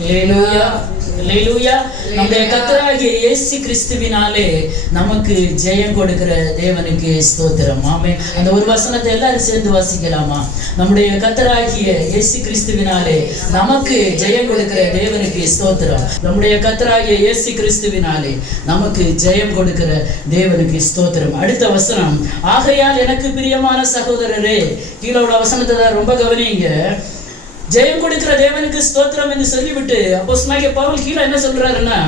அல்லேலூயா, அல்லேலூயா. நம்முடைய கர்த்தராகிய இயேசு கிறிஸ்துவினாலே நமக்கு ஜெயம் கொடுக்கிற தேவனுக்கு ஸ்தோத்திரம். ஆமென். அந்த ஒரு வசனத்தை எல்லாரும் சேர்ந்து வாசிக்கலாமா? நம்முடைய கர்த்தராகிய இயேசு கிறிஸ்துவினாலே நமக்கு ஜெயம் கொடுக்கிற தேவனுக்கு ஸ்தோத்திரம். நம்முடைய கர்த்தராகிய இயேசு கிறிஸ்துவினாலே நமக்கு ஜெயம் கொடுக்கிற தேவனுக்கு ஸ்தோத்திரம். அடுத்த வசனம், ஆகையால் எனக்கு பிரியமான சகோதரரே. கீழே உள்ள வசனத்தை தான் ரொம்ப கவனிங்க. ஜெயம் கொடுக்கிற தேவனுக்கு ஸ்தோத்திரம் என்று சொல்லிவிட்டு அப்போஸ்தலனாகிய பவுல் கீழே என்ன சொல்றாருன்னா,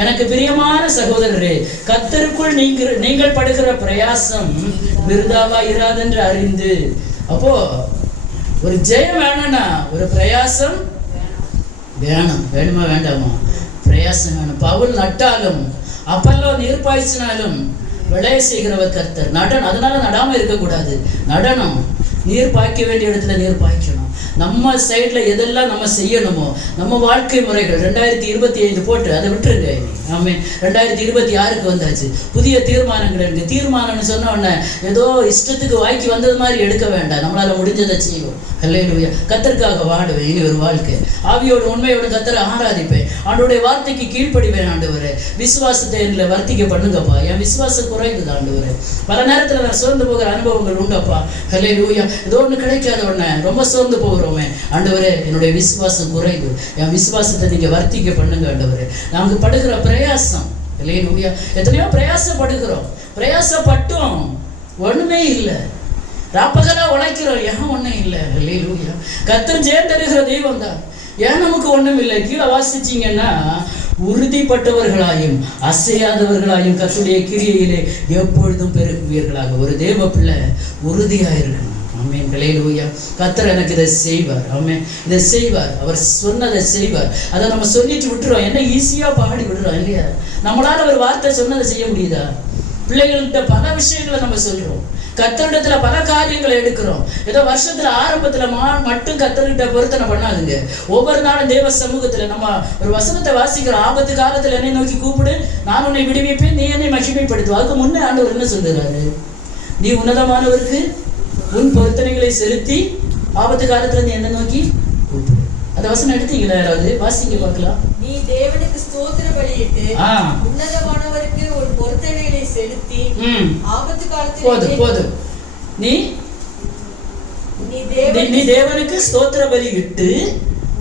எனக்கு பிரியமான சகோதரரே, கர்த்தருக்குள் நீங்கள் படுகிற பிரயாசம் விருதாவா இராதென்று அறிந்து. அப்போ ஒரு ஜெயம் வேணும்னா ஒரு பிரயாசம் வேணும். வேணுமா வேண்டாமா? பிரயாசம் வேணும். பவுல் நட்டாலும் அப்பல்லோ நீர் பாய்ச்சினாலும் விளைய செய்கிறவர் கர்த்தர். நடனம், அதனால நடாம இருக்கக்கூடாது. நடனம், நீர் பாய்க்க வேண்டிய இடத்துல நீர் பாய்க்கணும். நம்ம சைட்ல எதெல்லாம் நம்ம செய்யணுமோ, நம்ம வாழ்க்கை முறைகள் 2025 போட்டு அதை விட்டுருங்க. ஆமே, 2026க்கு வந்தாச்சு. புதிய தீர்மானங்கள் எடுங்க. தீர்மானம்னு சொன்ன உடனே ஏதோ இஷ்டத்துக்கு வாய்க்கு வந்தது மாதிரி எடுக்க வேண்டாம். நம்மளால முடிஞ்சதை செய்வோம். அல்லேலூயா. கர்த்தருக்காக வாடுவேன். இனி ஒரு வாழ்க்கை ஆவியோடு உண்மையோடு கர்த்தரை ஆராதிப்பேன். ஆண்டவருடைய வார்த்தைக்கு கீழ்ப்படிவேன். ஆண்டவரே, விசுவாசத்தை என்னில் வர்த்திக்க பண்ணுங்கப்பா. என் விசுவாசம் குறைக்குது ஆண்டவரே. பல நேரத்தில் நான் சோர்ந்து போகிற அனுபவங்கள் உண்டப்பா. அல்லேலூயா. ஏதோ ஒன்று கிடைக்காத உடனே ரொம்ப சோர்ந்து போகிறோமே. ஆண்டவரே, என்னுடைய விசுவாசம் குறைவு. என் விசுவாசத்தை நீங்க வர்த்திக்க பண்ணுங்க ஆண்டவரே. நாங்கள் படுகிற பிரயாசம், அல்லேலூயா, எத்தனையோ பிரயாசப்படுகிறோம். பிரயாசப்பட்டோம், ஒண்ணுமே இல்லை. ராப்பகலா உழைக்கிறோம், ஏன் ஒன்றும் இல்லை. அல்லேலூயா. கர்த்தர் ஜெயம் தருகிற தெய்வம் தான். ஏன் நமக்கு ஒன்றும் இல்லை? கீழே வாசிச்சிங்கன்னா, உறுதிப்பட்டவர்களாயும் அசையாதவர்களாயும் கர்த்தருடைய கிரியையிலே எப்பொழுதும் பெருகுவீர்களாக. ஒரு தேவ பிள்ளை உறுதியா இருக்கணும். ஆமென். அல்லேலூயா. கர்த்தர் எனக்கு இதை செய்வார். ஆமென். இதை செய்வார். அவர் சொன்னதை செய்வார். அதை நம்ம சொல்லிட்டு விட்டுறோம். என்ன ஈஸியா பாடி விடுறோம் இல்லையா? நம்மளால ஒரு வார்த்தை சொன்னதை செய்ய முடியுதா? பிள்ளைகள்கிட்ட பல விஷயங்களை நம்ம சொல்றோம். கர்த்தரிடத்துல பல காரியங்களை எடுக்கிறோம். ஏதோ வருஷத்துல ஆரம்பத்துல மட்டும் கர்த்தர்கிட்ட பொருத்தனை பண்ணாதுங்க. ஒவ்வொரு நாளும் தேவ சமூகத்துல நம்ம ஒரு வசனத்தை வாசிக்கிறோம். ஆபத்து காலத்துல என்னை நோக்கி கூப்பிடு, நான் உன்னை விடுவிப்பேன், நீ என்னை மகிமைப்படுத்துவ. அதுக்கு முன்னே ஆண்டவர் என்ன சொல்றாரு? நீ உன்னதமானவருக்கு உன் பொருத்தனைகளை செலுத்தி ஆபத்து காலத்துல நீ என்ன நோக்கி கூப்பிடு. அந்த வசனம் எடுத்தீங்களா? யாராவது வாசிங்க பார்க்கலாம். நீ தேவனுக்கு ஸ்தோத்திர பலியிட்டு உன்னதமானவருக்கு உன் பொருத்தனைகளை செலுத்தி ஆபத்து காலத்தில் போதும். நீ தேவனுக்கு ஸ்தோத்திர பலியிட்டு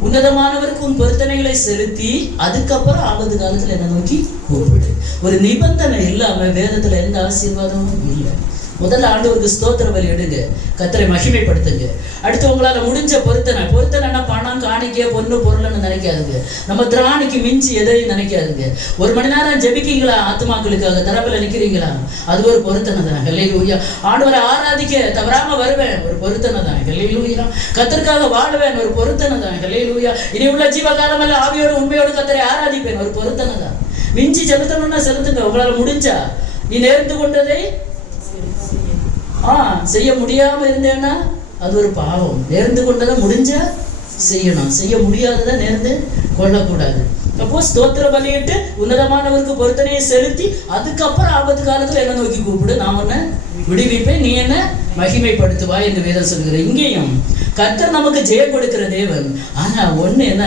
உன்னதமானவருக்கு உன் பொருத்தனைகளை செலுத்தி அதுக்கப்புறம் ஆபத்து காலத்துல என்ன நோக்கி கூப்பிடு. ஒரு நிபந்தனை இல்லாம வேதத்துல எந்த ஆசீர்வாதமும் இல்லை. முதல்ல ஆண்டவருக்கு ஸ்தோத்திர பலி எடுங்க, கர்த்தரை மகிமைப்படுத்துங்க. அடுத்து உங்களால முடிஞ்ச பொருத்தனைன்னா பணம், காணிக்கை, பொண்ணு, பொருள்னு நினைக்காதுங்க. நம்ம திராணிக்கு மிஞ்சி எதையும் நினைக்காதுங்க. ஒரு மணி நேரம் ஜெபிக்கீங்களா? ஆத்மாக்களுக்காக தரப்பில் நிற்கிறீங்களா? அது ஒரு பொருத்தனை தான். அல்லேலூயா. ஆண்டவரை ஆராதிக்க தவறாம வருவேன், ஒரு பொருத்தனை தான். அல்லேலூயா. கர்த்தருக்காக வாழுவேன், ஒரு பொருத்தனை தான். அல்லேலூயா. இனி உள்ள ஜீவகாலம் எல்லாம் ஆவியோடு உண்மையோடு கர்த்தரை ஆராதிப்பேன், ஒரு பொருத்தனை தான். மிஞ்சி செலுத்தணும்னா செலுத்துங்க. உங்களால முடிஞ்சா. நீ நேர்ந்து கொண்டதை செய்ய முடியாம இருந்தேன்னா அது ஒரு பாவம். நேர்ந்து கொண்டதை முடிஞ்சா செய்யணும், செய்ய முடியாததை நேர்ந்து கொள்ளக்கூடாது. அப்போ ஸ்தோத்திர பலியிட்டு உன்னதமானவருக்கு பொருத்தனையை செலுத்தி அதுக்கப்புறம் ஆபத்து காலத்துல என்ன நோக்கி கூப்பிடு, நான் உன்னை விடுவிப்பேன், நீ என்ன மகிமைப்படுத்துவா என்று வேதம் சொல்கிற. இங்கேயும் கர்த்தர் நமக்கு ஜெயம் கொடுக்கிற தேவன். ஆனா ஒண்ணு என்ன,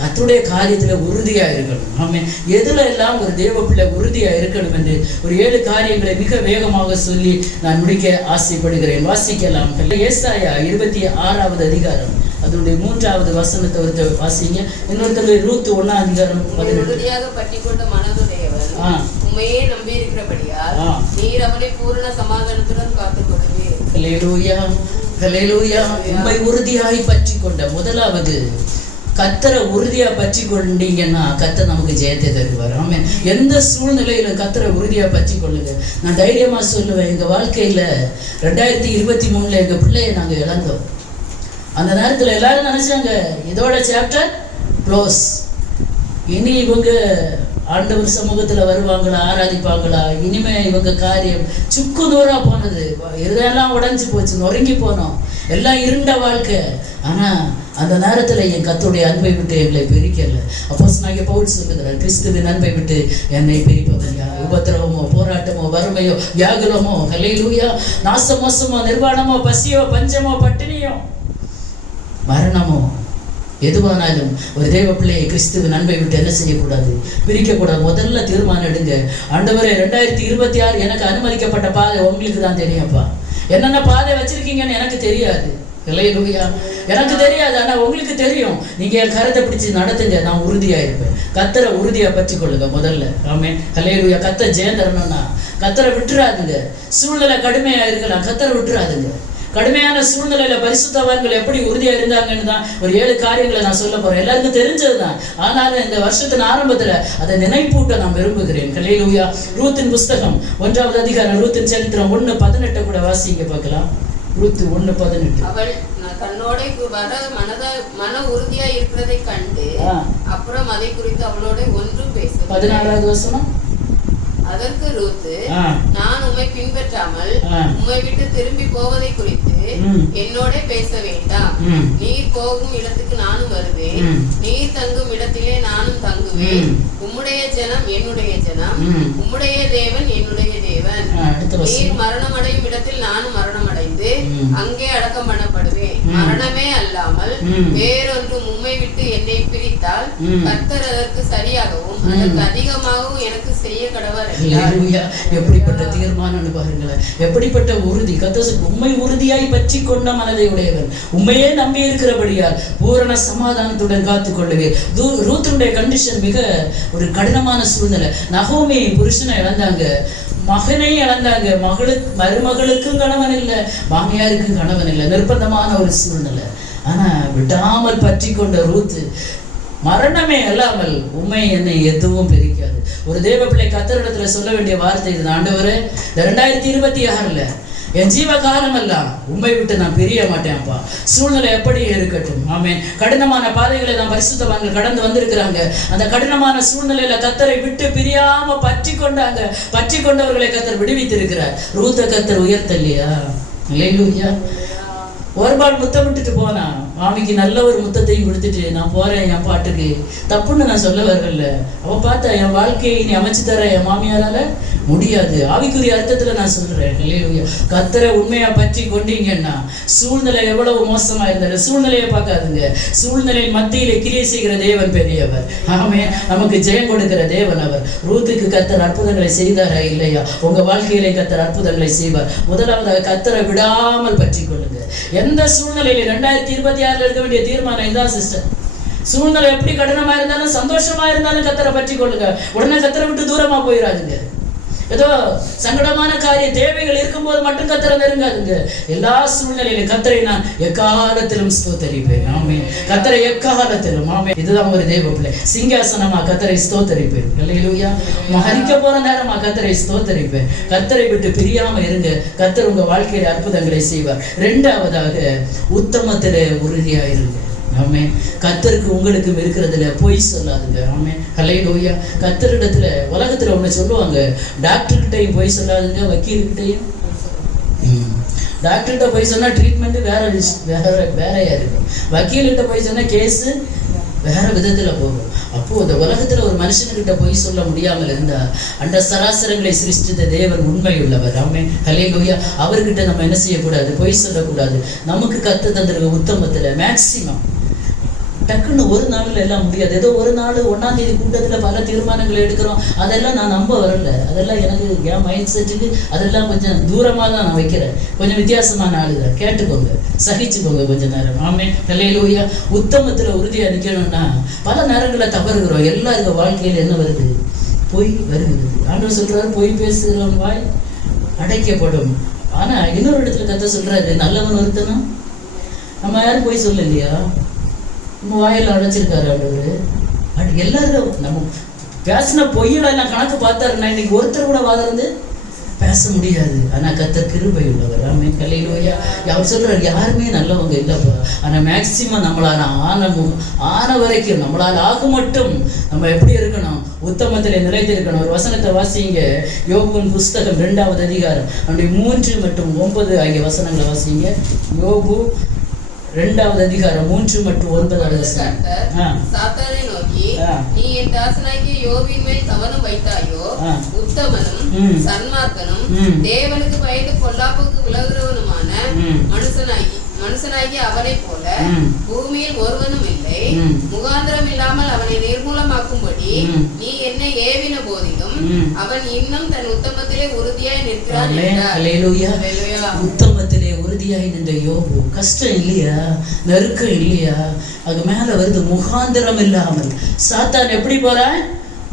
கர்த்தருடைய காரியத்துல உறுதியா இருக்கணும். ஆமே, எதுல எல்லாம் ஒரு தேவ பிள்ளை உறுதியா இருக்கணும் என்று ஒரு 7 காரியங்களை மிக வேகமாக சொல்லி நான் முடிக்க ஆசைப்படுகிறேன். வாசிக்கலாம். ஏசாயா 26வது அதிகாரம் அதனுடைய 3வது வசனத்தை ஒருத்தர் வாசிங்க. இன்னொருத்தர் ரூத் 1ஆம் அதிகாரம் 18. உறுதியாக பற்றிக்கொண்ட மனதுடையவன் உண்மையே நம்பி இருக்கிறபடியால் நீர் அவனை பூரண சமாதானத்துடன் காத்துக்கொள்வீர். அல்லேலூயா, அல்லேலூயா. உண்மை உறுதியாய் பற்றி கொண்ட. முதலாவது கர்த்தரை உறுதியா பற்றி கொண்டீங்கன்னா கர்த்தர் நமக்கு ஜெயத்தை தருவார். ஆமென். எந்த சூழ்நிலையில கர்த்தரை உறுதியா பற்றி கொள்ளுங்க. நான் தைரியமா சொல்லுவேன், எங்க வாழ்க்கையில 2023 எங்க பிள்ளைய நாங்க இழந்தோம். அந்த நேரத்தில் எல்லாரும் நினைச்சாங்க இதோட சாப்டர் க்ளோஸ், இனி இவங்க ஆண்டவர் சமூகத்தில் வருவாங்களா, ஆராதிப்பாங்களா, இனிமே இவங்க காரியம் சுக்கு நூறா போனது, இதெல்லாம் உடஞ்சி போச்சு, நொறுங்கி போனோம், எல்லாம் இருண்ட வாழ்க்கை. ஆனா அந்த நேரத்தில் என் கர்த்தருடைய அன்பை விட்டு எங்களை பிரிக்கல. அப்போஸ்தலனாகிய பவுல் சொல்லுகிறார், கிறிஸ்துவின் அன்பை விட்டு என்னை பிரிப்பவன் யார்? உபத்திரவமோ, போராட்டமோ, வறுமையோ, வியாகுலமோ, அல்லேலூயா, நாசமோசமோ, நிர்வாணமோ, பசியோ, பஞ்சமோ, பட்டினியோ, மரணமோ, எதுவானாலும் ஒரு தேவ பிள்ளையை கிறிஸ்துவின் அன்பை விட்டு என்ன செய்யக்கூடாது, பிரிக்கக்கூடாது. முதல்ல தீர்மானம் எடுங்க, ஆண்டவரே 2026 எனக்கு அனுமதிக்கப்பட்ட பாதை உங்களுக்கு தான் தெரியும்ப்பா. என்னென்ன பாதை வச்சிருக்கீங்கன்னு எனக்கு தெரியாது. ஹல்லேலூயா. எனக்கு தெரியாது, ஆனா உங்களுக்கு தெரியும். நீங்க என் கரத்தை பிடிச்சு நடத்துங்க, நான் உறுதியா இருப்பேன். கர்த்தரை உறுதியா பற்றி கொள்ளுங்க முதல்ல. ஆமென். ஹல்லேலூயா. கர்த்தர் ஜெயம் தரணும்னா கர்த்தரை விட்டுறாதுங்க. சூழ்நிலை கடுமையா இருக்கலாம், கர்த்தரை விட்டுறாதுங்க. கடுமையான சூழ்நிலையில பரிசுத்தவான்கள் எப்படி உறுதியா இருந்தாங்கன்னு தான் ஒரு 7 காரியங்களை நான் சொல்ல போறேன். எல்லாருக்கும் தெரிஞ்சதுதான், ஆனாலும் இந்த வருஷத்தின் ஆரம்பத்துல அதை நினைப்பூட்ட நான் விரும்புகிறேன். ஹல்லேலூயா. ரூத்தின் புஸ்தகம் 1வது அதிகாரம், ரூத்தின் சரித்திரம் 1:18 கூட வாசிங்க பார்க்கலாம். ரூத் 1:18. அவள் தன்னோட வர மன உறுதியா இருக்கிறதை கண்டு அப்புறம் அதை குறித்து அவளோட ஒன்றும் பேச. 16வது வசனம். அதற்கு ரூத்து, நான் உம்மை பின்பற்றாமல் உம்மை விட்டு திரும்பி போவதை குறித்து என்னோட பேச வேண்டாம். நீர் போகும் இடத்துக்கு நானும் வருவேன், நீர் தங்கும் இடத்திலே நானும் தங்குவேன். உம்முடைய ஜனம் என்னுடைய ஜனம், உம்முடைய தேவன் என்னுடைய தேவன். நீர் மரணம் அடையும் இடத்தில் நானும் மரணம் அடைந்து அங்கே அடக்கம் பண்ணப்படுவேன். மரணமே அல்லாமல் வேறொன்றும் உம்மை விட்டு என்னை பிரித்தால் கர்த்தர் அதற்கு சரியாகவும் அதற்கு அதிகமாகவும் எனக்கு செய்ய கடவர். எப்படிப்பட்ட தீர்மானம் பாருங்களேன், எப்படிப்பட்ட உறுதி. கர்த்தர் உம்மை உறுதியாய் பற்றி கொண்ட மனதை உடையவர், உண்மையே நம்பி இருக்கிறபடியால் பூரண சமாதானத்துடன் காத்துக் கொள்ளுவீர். ரூத்துடைய கண்டிஷன் மிக ஒரு கடினமான சூழ்நிலை. நகோமி புருஷனை இழந்தாங்க, மகனையும் இழந்தாங்க, மருமகளுக்கும் கணவன் இல்லை, மாமியாருக்கும் கணவன் இல்லை. நிர்பந்தமான ஒரு சூழ்நிலை. ஆனா விடாமல் பற்றி கொண்ட ரூத்து, மரணமே அல்லாமல் உண்மை என்னை எதுவும் பிரிக்காது. ஒரு தேவ பிள்ளை கர்த்தரிடத்துல சொல்ல வேண்டிய வார்த்தை இது. ஆண்டவரே, 2026ல என் ஜீவ காலம் எல்லாம் உண்மை விட்டு நான் பிரிய மாட்டேன்ப்பா. சூழ்நிலை எப்படி இருக்கட்டும். ஆமென். கடினமான பாதைகளை தான் பரிசுத்தவான்கள் கடந்து வந்திருக்கிறாங்க. அந்த கடினமான சூழ்நிலையில கர்த்தரை விட்டு பிரியாம பற்றி கொண்டாங்க. பற்றி கொண்டவர்களை கர்த்தர் விடுவித்திருக்கிறார். ரூத்த கர்த்தர் உயர்த்தல்லையா? ஹல்லேலூயா. ஒருபால் முத்தம் விட்டுட்டு போனா, மாமிக்கு நல்ல ஒரு முத்தத்தையும் கொடுத்துட்டு நான் போறேன் என் பாட்டுக்கு, தப்புன்னு நான் சொல்ல வரல. அவ பார்த்தா என் வாழ்க்கையை நீ அமைச்சு தர என் மாமியாரால முடியாது. ஆவிக்குரிய அர்த்தத்துல நான் சொல்றேன். ஹல்லேலூயா. கர்த்தரை உண்மையா பற்றி கொண்டீங்கன்னா சூழ்நிலை எவ்வளவு மோசமா இருந்தாலும் சூழ்நிலையை பார்க்காதுங்க. சூழ்நிலையின் மத்தியிலே கிரியை செய்கிற தேவன் பெரியவர். ஆமென். நமக்கு ஜெயம் கொடுக்கிற தேவன் அவர். ரூத்துக்கு கர்த்தர் அற்புதங்களை செய்தாரா இல்லையா? உங்க வாழ்க்கையிலே கர்த்தர் அற்புதங்களை செய்வார். முதலாவதாக கர்த்தரை விடாமல் பற்றி கொள்ளுங்க. எந்த சூழ்நிலையில 2026ல இருக்க வேண்டிய தீர்மானம் இதான் சிஸ்டர். சூழ்நிலை எப்படி கடினமா இருந்தாலும் சந்தோஷமா இருந்தாலும் கர்த்தரை பற்றி கொள்ளுங்க. உடனே கர்த்தரை விட்டு தூரமா போயிடாதுங்க. ஏதோ சங்கடமான காரியம் தேவைகள் இருக்கும்போது மட்டும் கர்த்தரை நெருங்காதுங்க. எல்லா சூழ்நிலையிலும் கர்த்தரை நான் எக்காலத்திலும் ஸ்தோத்தரிப்பேன். ஆமென். கர்த்தரை எக்காலத்திலும். ஆமென். இதுதான் ஒரு தேவ பிள்ளை. சிங்காசனமா கர்த்தரை ஸ்தோத்தரிப்பேன். ஹல்லேலூயா. மரிக்க போற நேரமா கர்த்தரை ஸ்தோத்தரிப்பேன். கர்த்தரை விட்டு பிரியாம இருங்க. கர்த்தர் உங்க வாழ்க்கையில அற்புதங்களை செய்வார். 2வதாக உத்தமத்திலே உறுதியா இருங்க. ஆமென். கர்த்தருக்கு உங்களுக்கும் இருக்கிறதுல பொய் சொல்லாதுங்க. ஆமென். ஹல்லேலூயா. கர்த்தரிடத்துல உலகத்துல ஒண்ணு சொல்லுவாங்க, டாக்டர்கிட்டையும் பொய் சொல்லாதுங்க, வக்கீல்கிட்டையும். டாக்டர்கிட்ட போய் சொன்னா ட்ரீட்மெண்ட் வேறையா இருக்கும். வக்கீல்கிட்ட போய் சொன்னா கேஸ் வேற விதத்துல போகும். அப்போ இந்த உலகத்துல ஒரு மனுஷன்கிட்ட போய் சொல்ல முடியாமல் இருந்தா அந்த சராசரங்களை சிருஷ்டித்த தேவன் உண்மை உள்ளவர். ஆமென். ஹல்லேலூயா. அவர்கிட்ட நம்ம என்ன செய்யக்கூடாது, பொய் சொல்லக்கூடாது. நமக்கு கர்த்தர் தந்திருக்க உத்தமத்துல மேக்சிமம் டக்குன்னு ஒரு நாள்ல எல்லாம் முடியாது. ஏதோ ஒரு நாள் 1ஆம் தேதி கூட்டத்துல பல தீர்மானங்களை எடுக்கிறோம். அதெல்லாம் நான் நம்ப வரல. அதெல்லாம் எனக்கு என் மைண்ட் செட்டுக்கு அதெல்லாம் கொஞ்சம் தூரமா தான் நான் வைக்கிறேன். கொஞ்சம் வித்தியாசமான ஆளுதான். கேட்டுக்கோங்க, சகிச்சுக்கோங்க கொஞ்ச நேரம். ஆமென். ஹல்லேலூயா. உத்தமத்துல உறுதியா நிக்கணும்னா பல நேரங்களை தவறுகிறோம். எல்லாருக்கும் வாழ்க்கையில என்ன வருது, பொய் வருகிறது. ஆண்டவர் சொல்றாரு, பொய் பேசுகிறவன் வாய் அடைக்கப்படும். ஆனா இன்னொரு இடத்துல கர்த்தர் சொல்றாரு, நல்லவன் ஒருத்தனும். நம்ம யாரும் பொய் சொல்ல இல்லையா? நம்ம வாயில் அடைச்சிருக்காரு அவரு. எல்லாரும் நம்ம பேசின பொய்யெல்லாம் கணக்கு பார்த்தாருன்னா இன்னைக்கு ஒருத்தர் கூட வாதிருந்து பேச முடியாது. ஆனா கர்த்தர் கிருபை உள்ளவர். ஆமென். ஹல்லேலூயா. அவர் சொல்றாரு, யாருமே நல்லவங்க இல்லப்பா. ஆனா மேக்சிமம் நம்மளால ஆன வரைக்கும் நம்மளால ஆக மட்டும் நம்ம எப்படி இருக்கணும், உத்தமத்திலே நிலைத்திருக்கணும். ஒரு வசனத்தை வாசிங்க. யோபுவின் புஸ்தகம் 2வது அதிகாரம் 3 மற்றும் 9 ஆகிய வசனங்களை வாசிங்க. யோபு 2வது அதிகாரம் 3 மற்றும் 9 வசனம். சாத்தானை நோக்கி, நீ என் தாசனாகிய யோபின் மேல் கவனம் வைத்தாயோ, உத்தமனும் சன்மார்க்கனும் தேவனுக்கு பயந்து பொல்லாப்புக்கு விலகுறவனுமான மனுஷனாகிய அவனை போல பூமியில் ஒருவனும் இல்லை. முகாந்திரம் இல்லாமல் அவனை நிர்மூலமாக்கும்படி நீ என்னை ஏவின போதிலும் அவன் இன்னும் தன் உத்தமத்திலே உறுதியாய் நிற்கிறான். உத்தமத்திலே உறுதியாய் நின்ற யோபு. கஷ்டம் இல்லையா, நெருக்கம் இல்லையா, அது மேல வருது. முகாந்திரம் இல்லாமல் சாத்தான் எப்படி போறான்?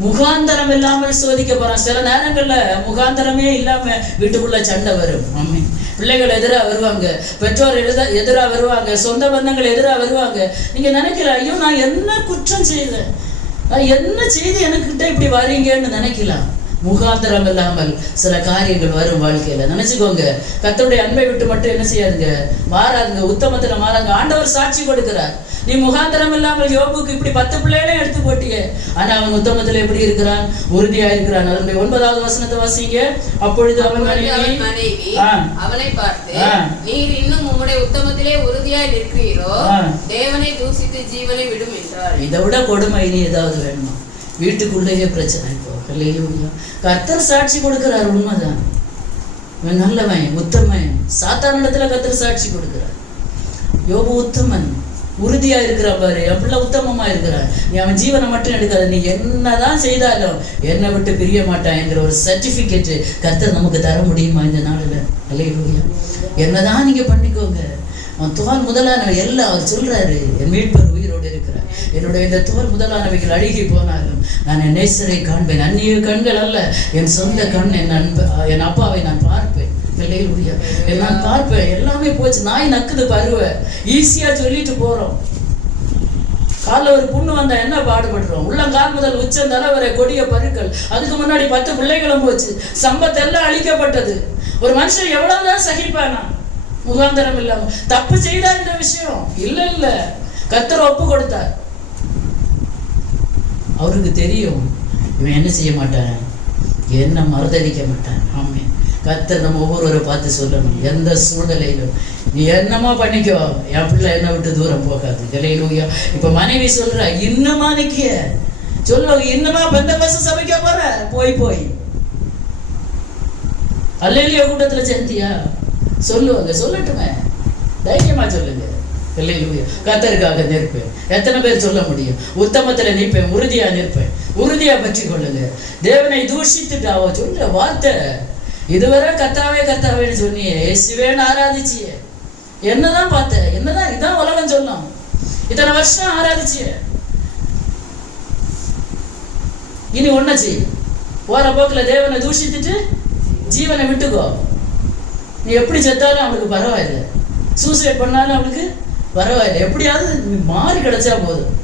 முகாந்தரம் இல்லாமல் சோதிக்க போறான். சில நேரங்கள்ல முகாந்தரமே இல்லாம வீட்டுக்குள்ள சண்டை வரும். ஆமாம், பிள்ளைகள் எதிராக வருவாங்க, பெற்றோர் எதிராக வருவாங்க, சொந்த பந்தங்கள் எதிராக வருவாங்க. நீங்க நினைக்கல, ஐயோ நான் என்ன குற்றம் செய்தேன், என்ன செய்து எனக்கிட்ட இப்படி வரீங்கன்னு நினைக்கலாம். முகாந்திரம் இல்லாமல் சில காரியங்கள் வரும் வாழ்க்கையில. நினைச்சுக்கோங்க, கர்த்தருடைய அன்பை விட்டு மட்டும் என்ன செய்யாதுங்க, மாறாதுங்க, உத்தமத்துல மாறாங்க. ஆண்டவர் சாட்சி கொடுக்கிறார். நீ முகாந்திரம் இல்லாமல் யோபுக்கு இப்படி 10 பிள்ளைகளே எடுத்து போட்டியே, ஆனா அவன் உத்தமத்துல எப்படி இருக்கிறான்? உறுதியா இருக்கிறான். அதனுடைய 9வது வசனத்தை வாசிங்க. அப்பொழுது அவன் மனைவி அவனை பார்த்து, நீர் இன்னும் உம்முடைய உத்தமத்திலே உறுதியாய் நிற்கிறீரோ, தேவனை தூசித்து ஜீவனை விடும் என்றார். இதை விட கொடுமை இனி ஏதாவது வேணுமா? வீட்டுக்குள்ளேயே பிரச்சனை. இப்போ கர்த்தர் சாட்சி கொடுக்கிறார். உண்மைதான், நல்லவன், உத்தமன். சாத்தானிடத்துல கர்த்தர் சாட்சி கொடுக்கிறார். யோபு உத்தமன், உறுதியா இருக்கிறா பாரு, என் பிள்ளை உத்தமமா இருக்கிறான். நீ அவன் ஜீவனை மட்டும் எடுக்காத, நீ என்னதான் செய்தாலும் என்னை விட்டு பிரிய மாட்டான் என்கிற ஒரு சர்டிபிகேட் கர்த்தர் நமக்கு தர முடியுமா இந்த நாளில்? அல்லேலூயா. என்னதான் நீங்க பண்ணிக்கோங்க, அவன் தோல் முதலானவை எல்லாம் அவர் சொல்றாரு, என் மீட்பர் உயிரோடு இருக்கிறார். என்னுடைய இந்த தோல் முதலானவைகள் அழுகி போனாலும் நான் என் நேசரை காண்பேன். அந்நிய கண்கள் அல்ல, என் சொந்த கண், என் அப்பாவை நான் பார்ப்பேன். நான் பார்ப்பேன். எல்லாமே போச்சு, நாய் நக்குது பருவ. ஈஸியா சொல்லிட்டு போறோம். காலில் ஒரு புண்ணு வந்தா என்ன பாடுபடுறோம்? உள்ளங்கால் முதல் உச்சம் தலை வரை கொடிய பருக்கள். அதுக்கு முன்னாடி 10 பிள்ளைகளும் போச்சு, சம்பத்தெல்லாம் அழிக்கப்பட்டது. ஒரு மனுஷன் எவ்வளவுதான் சகிப்பானா? முகாந்தரம் இல்லாம தப்பு செய்தா இந்த விஷயம் இல்ல, கர்த்தர் ஒப்பு கொடுத்தார். அவருக்கு தெரியும் இவன் என்ன செய்ய மாட்டான், என்ன மறுதளிக்க மாட்டான். ஆமே, கர்த்தர் நம்ம ஒவ்வொருவரை பார்த்து சொல்லணும், எந்த சூழ்நிலையிலும் நீ என்னமா பண்ணிக்கோ, என் பிள்ளை என்ன விட்டு தூரம் போகாது. அல்லேலூயா. இப்ப மனைவி சொல்ற, இன்னுமா நிக்கிய சொல்லுவாங்க, இன்னுமா பெந்தகோஸ்து சபைக்க போற, போய் அல்லேலூயா கூட்டத்துல சேர்ந்தியா சொல்லுவாங்க. சொல்லட்டுமே, தைரியமா சொல்லுங்க. அல்லேலூயா. கர்த்தருக்காக நிற்பேன். எத்தனை பேர் சொல்ல முடியும்? உத்தமத்துல நிற்பேன், உறுதியா நிற்பேன். உறுதியா பற்றி கொள்ளுங்க. தேவனை தூஷித்துட்டாவோ சொல்ற வார்த்தை, இதுவரை கர்த்தாவேன்னு சொன்னியே, இயேசுவேன்னு ஆராதிச்சியே, என்னதான் பார்த்த, என்னதான் இதான் உலகம் சொல்லும், இத்தனை வருஷம் ஆராதிச்சிய, இனி ஒன்ன செய். போற போக்குல தேவனை தூஷித்துட்டு ஜீவனை விட்டுக்கோ. நீ எப்படி செத்தாலும் அவனுக்கு பரவாயில்லை, சூசைட் பண்ணாலும் அவனுக்கு பரவாயில்லை, எப்படியாவது நீ மாறி கிடைச்சா போதும்.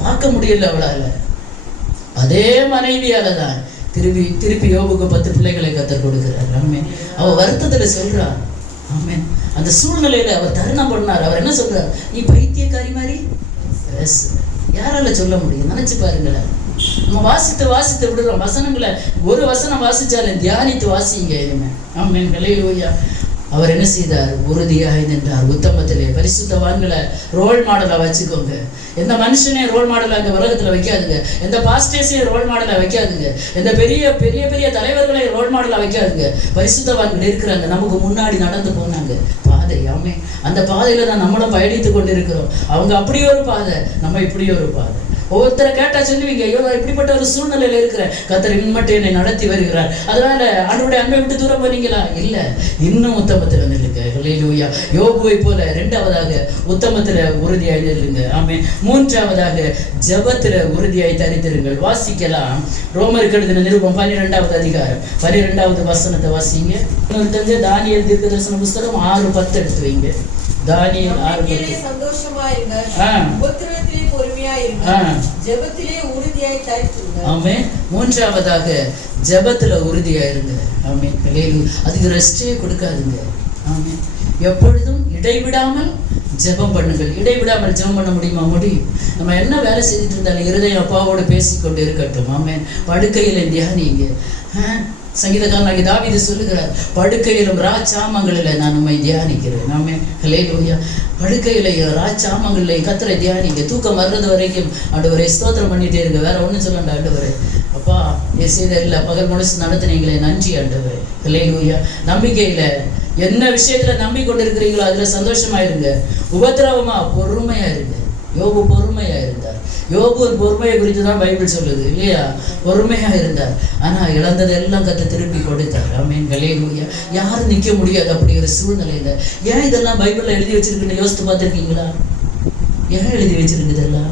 பார்க்க முடியல அவளால. அதே மனைவியால தான் திருப்பி யோபுக்கு 10 பிள்ளைகளை கர்த்தர் கொடுக்கிறார். ஆமே, அவ வருத்தத்துல சொல்றா. ஆமே, அந்த சூழ்நிலையில அவர் தருணம் பண்ணார். அவர் என்ன சொல்றார்? நீ பைத்தியக்காரி மாதிரி யாரால சொல்ல முடியும்? நினைச்சு பாருங்களேன். நம்ம வாசித்து விடுறோம் வசனங்களை. ஒரு வசனம் வாசிச்சாலும் தியானித்து வாசிங்க இனிமே. ஆமே, அல்லேலூயா. அவர் என்ன செய்தார்? உறுதியாக நின்றார். உத்தமத்திலே பரிசுத்தவான்களை ரோல் மாடலா வச்சுக்கோங்க. எந்த மனுஷனே ரோல் மாடலா இந்த உலகத்துல வைக்காதுங்க. எந்த பாஸ்டர்ஸையும் ரோல் மாடலா வைக்காதுங்க. எந்த பெரிய பெரிய பெரிய தலைவர்களை ரோல் மாடலா வைக்காதுங்க. பரிசுத்தவான்கள் இருக்கிறாங்க, நமக்கு முன்னாடி நடந்து போனாங்க பாதை. ஆமே, அந்த பாதையில தான் நம்மளும் பயணித்து கொண்டு இருக்கிறோம். அவங்க அப்படி ஒரு பாதை, நம்ம இப்படி ஒரு பாதை. ஒவ்வொருத்தரை கேட்டா சொல்லுவீங்க, ஐயோ இப்படிப்பட்ட ஒரு சூழ்நிலையில இருக்கிற கர்த்தர் இன்னும் என்னை நடத்தி வருகிறார், அதனால ஆண்டவருடைய அன்பை விட்டு தூரம் போனீங்களா? இல்ல, இன்னும் உத்தமத்துல நில்லுங்க. அல்லேலூயா. யோபுவை போல 2வதாக உத்தமத்துல உறுதியாய் நில்லுங்க. ஆமே. 3வதாக ஜெபத்துல உறுதியாய் தரித்திருங்கள். வாசிக்கலாம். ரோமருக்கு எழுதின நிருபம் 12வது அதிகாரம் 12வது வசனத்தை வாசிங்க. தானியேல் தீர்க்கதரிசன புஸ்தகம் 6:10 எடுத்து வைங்க. தானியேல் 6:10. சந்தோஷமா இருங்க, உபத்திரவத்திலே பொறுமையா இருங்க, ஜெபத்திலே உறுதியாய் தரித்திருங்க. ஆமென். 3வதாக ஜெபத்துல உறுதியா இருங்க. ஆமென். அல்லேலூயா. அதுக்கு ரெஸ்டே கொடுக்காதுங்க. ஆமென். எப்பொழுதும் இடைவிடாமல் ஜெபம் பண்ணுங்கள். இடைவிடாமல் ஜெபம் பண்ண முடியுமா? முடியும். நம்ம என்ன வேலை செய்துட்டு இருந்தாலும் இருதயம் அப்பாவோடு பேசிக்கொண்டு இருக்கட்டும். ஆமென். படுக்கையில தியானிங்க. சங்கீதக்காரனாகிய தாவீது சொல்லுகிறார், படுக்கையிலும் ராஜாமங்களில நான் உம்மை தியானிக்கிறேன். ஆமென். அல்லேலூயா. படுக்கையிலையும் ராஜாமங்களிலையும் கர்த்தரை தியானிங்க. தூக்கம் வர்றது வரைக்கும் ஆண்டவரே ஸ்தோத்திரம் பண்ணிட்டே இருங்க. வேற ஒன்றும் சொல்லண்டா. ஆண்டவரே அப்பா நீ செய்த இல்லை பகல் முழுசு நடத்தினீங்களே, நன்றி ஆண்டவரே. அல்லேலூயா. நம்பிக்கையில என்ன விஷயத்துல நம்பி கொண்டிருக்கிறீங்களோ அதுல சந்தோஷமா இருங்க. உபத்திரவமா பொறுமையா இருங்க. யோபு பொறுமையா இருந்தார். யோபு பொறுமையை குறித்து தான் பைபிள் சொல்லுது இல்லையா? பொறுமையா இருந்தார். ஆனா இழந்ததெல்லாம் கத்த திருப்பி கொடுத்தார். ஆமென், ஹல்லேலூயா. யாரும் நிக்க முடியாது அப்படிங்கிற சூழ்நிலையில. ஏன் இதெல்லாம் பைபிள்ல எழுதி வச்சிருக்குன்னு யோசித்து பார்த்திருக்கீங்களா? ஏன் எழுதி வச்சிருக்கு இதெல்லாம்?